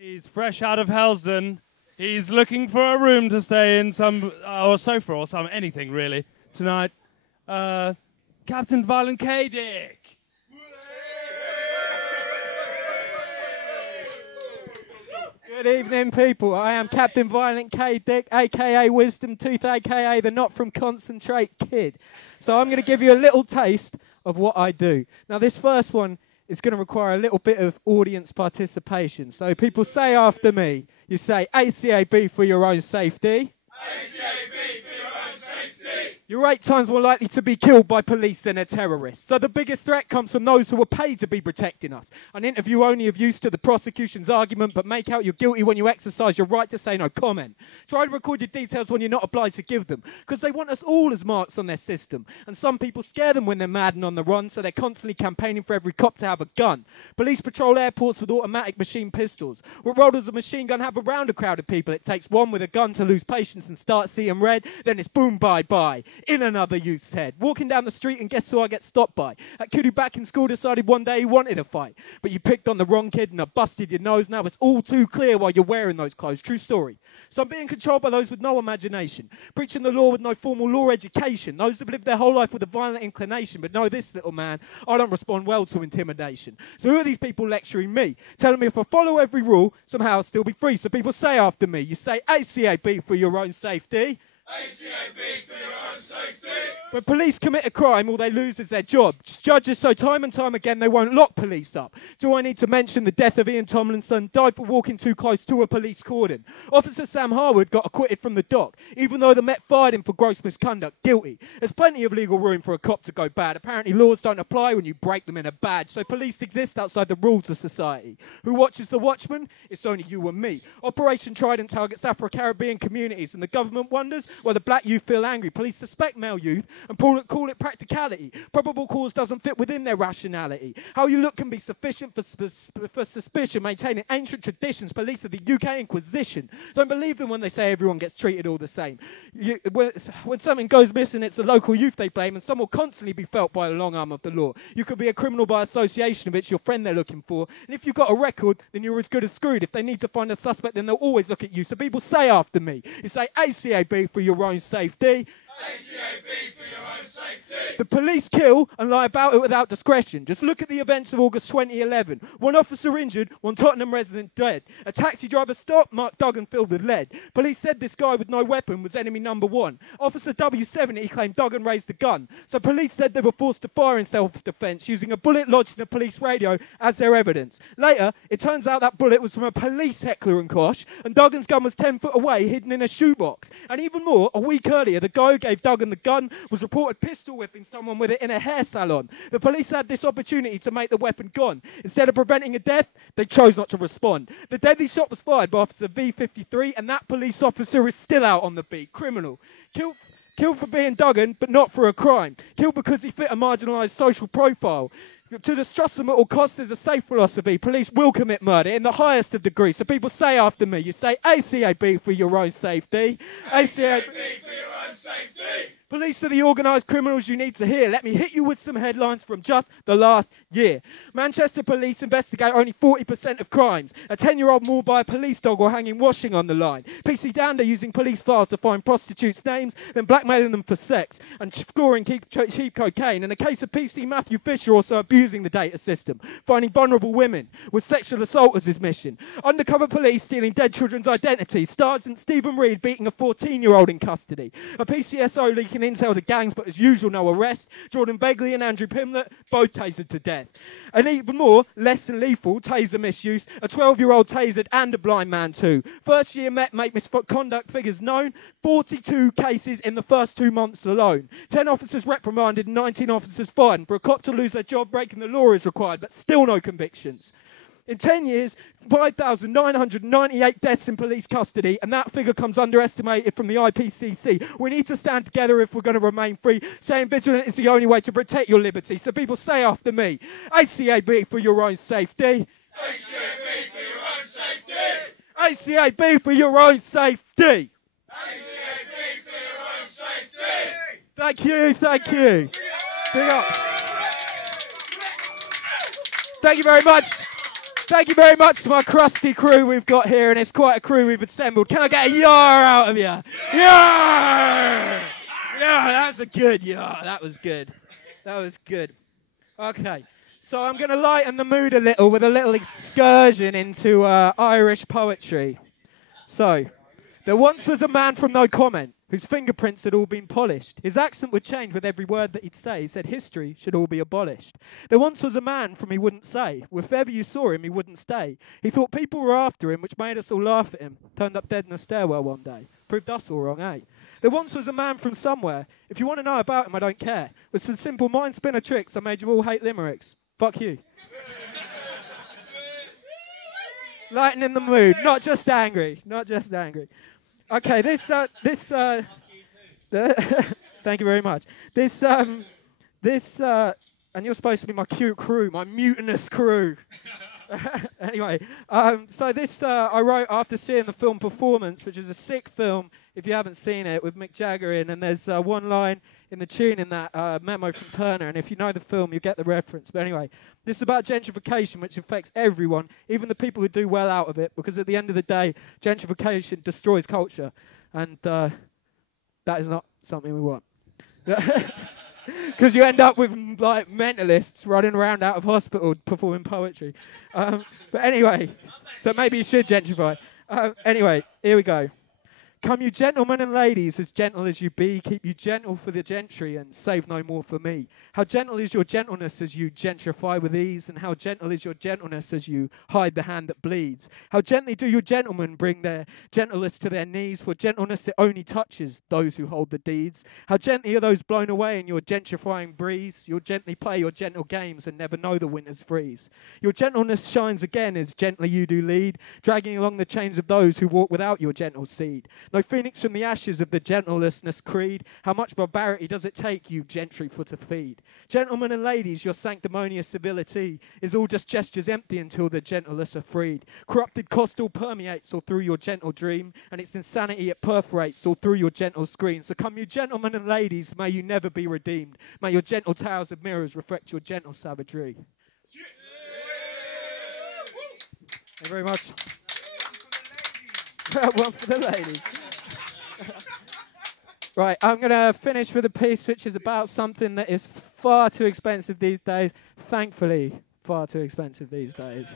He's fresh out of Helsden. He's looking for a room to stay in, or a sofa or anything really, tonight. Captain Violent K. Dick. Good evening, people. I am Captain Violent K. Dick, a.k.a. Wisdom Tooth, a.k.a. the Not From Concentrate Kid. So I'm going to give you a little taste of what I do. Now, this first one is going to require a little bit of audience participation. So people say after me, you say, ACAB for your own safety. ACAB for your own safety. You're 8 times more likely to be killed by police than a terrorist. So the biggest threat comes from those who are paid to be protecting us. An interview only of use to the prosecution's argument, but make out you're guilty when you exercise your right to say no comment. Try to record your details when you're not obliged to give them, because they want us all as marks on their system. And some people scare them when they're mad and on the run, so they're constantly campaigning for every cop to have a gun. Police patrol airports with automatic machine pistols. What role does a machine gun have around a crowd of people? It takes one with a gun to lose patience and start seeing red, then it's boom, bye-bye. In another youth's head. Walking down the street and guess who I get stopped by? That kid who back in school decided one day he wanted a fight. But you picked on the wrong kid and I busted your nose. Now it's all too clear why you're wearing those clothes. True story. So I'm being controlled by those with no imagination. Preaching the law with no formal law education. Those who've lived their whole life with a violent inclination. But know this, little man, I don't respond well to intimidation. So who are these people lecturing me? Telling me if I follow every rule, somehow I'll still be free. So people say after me, you say ACAB for your own safety. ACAB for your own safety. When police commit a crime, all they lose is their job. Judges so time and time again they won't lock police up. Do I need to mention the death of Ian Tomlinson, died for walking too close to a police cordon? Officer Sam Harwood got acquitted from the dock, even though the Met fired him for gross misconduct, guilty. There's plenty of legal room for a cop to go bad. Apparently laws don't apply when you break them in a badge, so police exist outside the rules of society. Who watches the Watchmen? It's only you and me. Operation Trident targets Afro-Caribbean communities, and the government wonders why the black youth feel angry. Police suspect male youth and call it practicality. Probable cause doesn't fit within their rationality. How you look can be sufficient for suspicion, maintaining ancient traditions. Police are the UK Inquisition. Don't believe them when they say everyone gets treated all the same. When something goes missing, it's the local youth they blame, and some will constantly be felt by the long arm of the law. You could be a criminal by association if it's your friend they're looking for, and if you've got a record, then you're as good as screwed. If they need to find a suspect, then they'll always look at you. So people say after me, you say ACAB for your own safety. ACAB for your own safety. The police kill and lie about it without discretion. Just look at the events of August 2011. One officer injured, one Tottenham resident dead. A taxi driver stopped, marked Duggan filled with lead. Police said this guy with no weapon was enemy number 1. Officer W70 claimed Duggan raised a gun. So police said they were forced to fire in self-defense using a bullet lodged in a police radio as their evidence. Later, it turns out that bullet was from a police heckler and kosh, and Duggan's gun was 10 foot away, hidden in a shoebox. And even more, a week earlier, the guy who gave Duggan the gun was reported pistol whipping someone with it in a hair salon. The police had this opportunity to make the weapon gone. Instead of preventing a death, they chose not to respond. The deadly shot was fired by Officer V53, and that police officer is still out on the beat. Criminal. Killed for being Duggan, but not for a crime. Killed because he fit a marginalised social profile. To distrust them at all costs is a safe philosophy. Police will commit murder in the highest of degrees. So people say after me, you say ACAB for your own safety. ACAB for your own safety. Police are the organised criminals you need to hear. Let me hit you with some headlines from just the last year. Manchester police investigate only 40% of crimes. A 10-year-old mauled by a police dog or hanging washing on the line. PC Dander using police files to find prostitutes' names, then blackmailing them for sex and scoring cheap cocaine. And a case of PC Matthew Fisher also abusing the data system, finding vulnerable women with sexual assault as his mission. Undercover police stealing dead children's identities. Sergeant Stephen Reed beating a 14-year-old in custody. A PCSO leaking intel to gangs, but as usual, no arrest. Jordan Begley and Andrew Pimlett, both tasered to death. And even more, less than lethal, taser misuse, a 12-year-old tasered and a blind man too. First year Met make misconduct figures known, 42 cases in the first 2 months alone. 10 officers reprimanded and 19 officers fined. For a cop to lose their job, breaking the law is required, but still no convictions. In 10 years, 5,998 deaths in police custody, and that figure comes underestimated from the IPCC. We need to stand together if we're going to remain free. Staying vigilant is the only way to protect your liberty. So people say after me, ACAB for your own safety. ACAB for your own safety. ACAB for your own safety. ACAB for your own safety. Thank you, thank you. Big up. Thank you very much. Thank you very much to my crusty crew we've got here, and it's quite a crew we've assembled. Can I get a yar out of you? Yar! Yeah, that was a good yar. That was good. That was good. Okay, so I'm going to lighten the mood a little with a little excursion into Irish poetry. So, there once was a man from no comment, whose fingerprints had all been polished. His accent would change with every word that he'd say. He said history should all be abolished. There once was a man from he wouldn't say. If ever you saw him, he wouldn't stay. He thought people were after him, which made us all laugh at him. Turned up dead in a stairwell one day. Proved us all wrong, eh? There once was a man from somewhere. If you want to know about him, I don't care. With some simple mind spinner tricks, I made you all hate limericks. Fuck you. Lightening the mood, not just angry. Not just angry. Okay, thank you very much. And you're supposed to be my cute crew, my mutinous crew. Anyway, so this I wrote after seeing the film Performance, which is a sick film, if you haven't seen it, with Mick Jagger in, and there's one line in the tune in that memo from Turner, and if you know the film, you get the reference. But anyway, this is about gentrification, which affects everyone, even the people who do well out of it, because at the end of the day, gentrification destroys culture, and that is not something we want. Because you end up with like mentalists running around out of hospital performing poetry. But anyway, so maybe you should gentrify. Anyway, here we go. Come you gentlemen and ladies, as gentle as you be, keep you gentle for the gentry and save no more for me. How gentle is your gentleness as you gentrify with ease, and how gentle is your gentleness as you hide the hand that bleeds. How gently do your gentlemen bring their gentleness to their knees, for gentleness it only touches those who hold the deeds. How gently are those blown away in your gentrifying breeze. You'll gently play your gentle games and never know the winter's freeze. Your gentleness shines again as gently you do lead, dragging along the chains of those who walk without your gentle seed. No phoenix from the ashes of the gentlelessness creed. How much barbarity does it take you gentry for to feed? Gentlemen and ladies, your sanctimonious civility is all just gestures empty until the gentlest are freed. Corrupted cost all permeates all through your gentle dream, and its insanity it perforates all through your gentle screen. So come you gentlemen and ladies, may you never be redeemed. May your gentle towers of mirrors reflect your gentle savagery. Thank you very much. One for the ladies. Right, I'm going to finish with a piece which is about something that is far too expensive these days. Thankfully, far too expensive these days.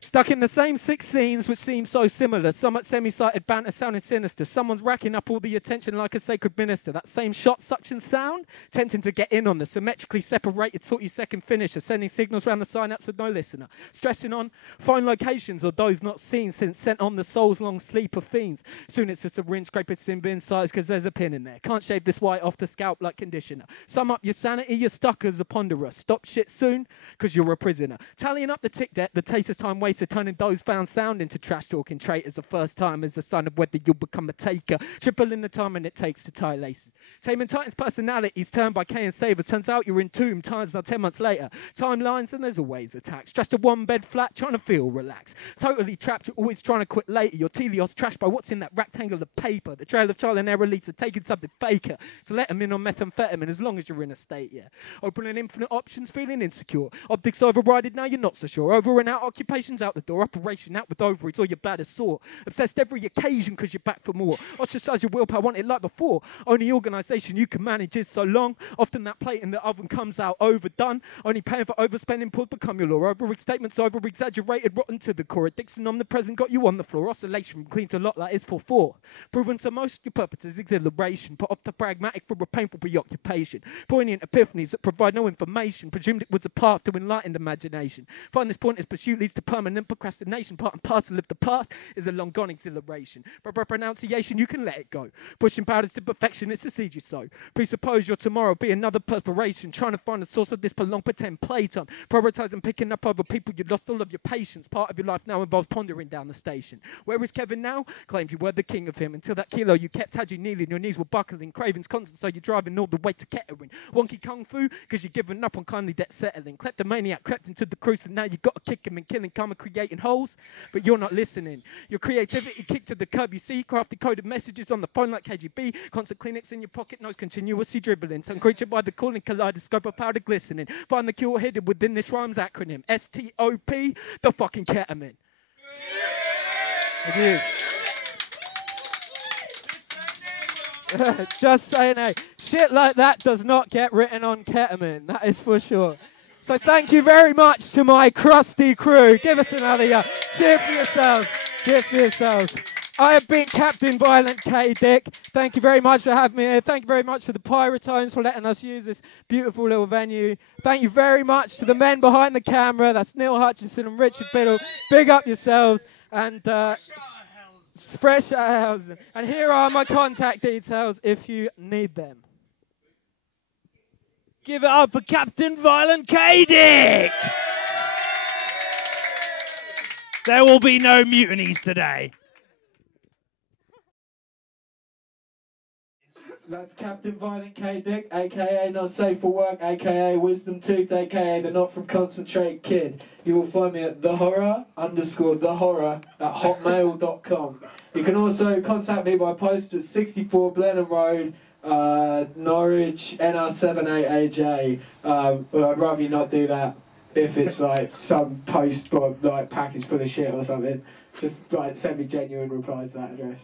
Stuck in the same 6 scenes which seem so similar, somewhat semi-sighted banter sounding sinister. Someone's racking up all the attention like a sacred minister. That same shot suction sound, tempting to get in on the symmetrically separated sort you second finisher, sending signals round the synapse with no listener. Stressing on fine locations or those not seen since sent on the soul's long sleep of fiends. Soon it's just a rinse, scrape its sin bin size because there's a pin in there. Can't shave this white off the scalp like conditioner. Sum up your sanity, you're stuck as a ponderer. Stop shit soon because you're a prisoner. Tallying up the tick debt, the taste of time wasted, turning those found sound into trash talking traitors. The first time is a sign of whether you'll become a taker. Tripling the time and it takes to tie laces. Taming Titan's personalities turned by K and Savers. Turns out you're entombed times now 10 months later. Timelines and there's always attacks. Just a one bed flat trying to feel relaxed. Totally trapped, you're always trying to quit later. Your Telios trashed by what's in that rectangle of paper. The trail of trial and error leads to taking something faker. So let them in on methamphetamine as long as you're in a state, yeah. Opening infinite options, feeling insecure. Optics overrided, now you're not so sure. Over and out, occupations out the door. Operation out with ovaries or your bladder sore. Obsessed every occasion because you're back for more. Ostracize your willpower, want it like before. Only organisation you can manage is so long. Often that plate in the oven comes out overdone. Only paying for overspending pulls become your law. Over-statements over-exaggerated, rotten to the core. Addiction omnipresent got you on the floor. Oscillation from clean to lot like is for 4. Proven to most your purposes, exhilaration. Put off the pragmatic for a painful preoccupation. Poignant epiphanies that provide no information. Presumed it was a path to enlightened imagination. Find this pointless pursuit leads to permanent procrastination. Part and parcel of the past is a long gone exhilaration. By pronunciation, you can let it go. Pushing powders to perfection, it's a seed you sow. Presuppose your tomorrow be another perspiration. Trying to find a source for this prolonged pretend playtime. Prioritizing picking up other people, you lost all of your patience. Part of your life now involves pondering down the station. Where is Kevin now? Claimed you were the king of him. Until that kilo you kept had you kneeling, your knees were buckling. Cravings constant, so you're driving all the way to Kettering. Wonky kung fu, because you're giving up on kindly debt settling. Kleptomaniac crept into the cruise, and now you got to kick him and kill him. Come creating holes, but you're not listening. Your creativity kicked to the curb. You see crafted coded messages on the phone like KGB. Constant Kleenex in your pocket, nose continuously dribbling. Some creature by the calling kaleidoscope of powder glistening. Find the cure hidden within this rhymes acronym. STOP, the fucking ketamine. Thank you. Just saying, hey, shit like that does not get written on ketamine, that is for sure. So thank you very much to my crusty crew. Give us another yell. Cheer for yourselves. Cheer for yourselves. I have been Captain Violent K, Dick. Thank you very much for having me here. Thank you very much for the Pyratones for letting us use this beautiful little venue. Thank you very much to the men behind the camera. That's Neil Hutchinson and Richard Biddle. Big up yourselves. And fresh out of housing. And here are my contact details if you need them. Give it up for Captain Violent K, Dick! There will be no mutinies today. That's Captain Violent K Dick, aka Not Safe for Work, aka Wisdom Tooth, aka the Not From Concentrate Kid. You will find me at thehorror_thehorror@hotmail.com. You can also contact me by post at 64 Blenheim Road, Norwich, NR78AJ. But I'd rather you not do that if it's like some post like package full of shit or something. Just like send me genuine replies to that address.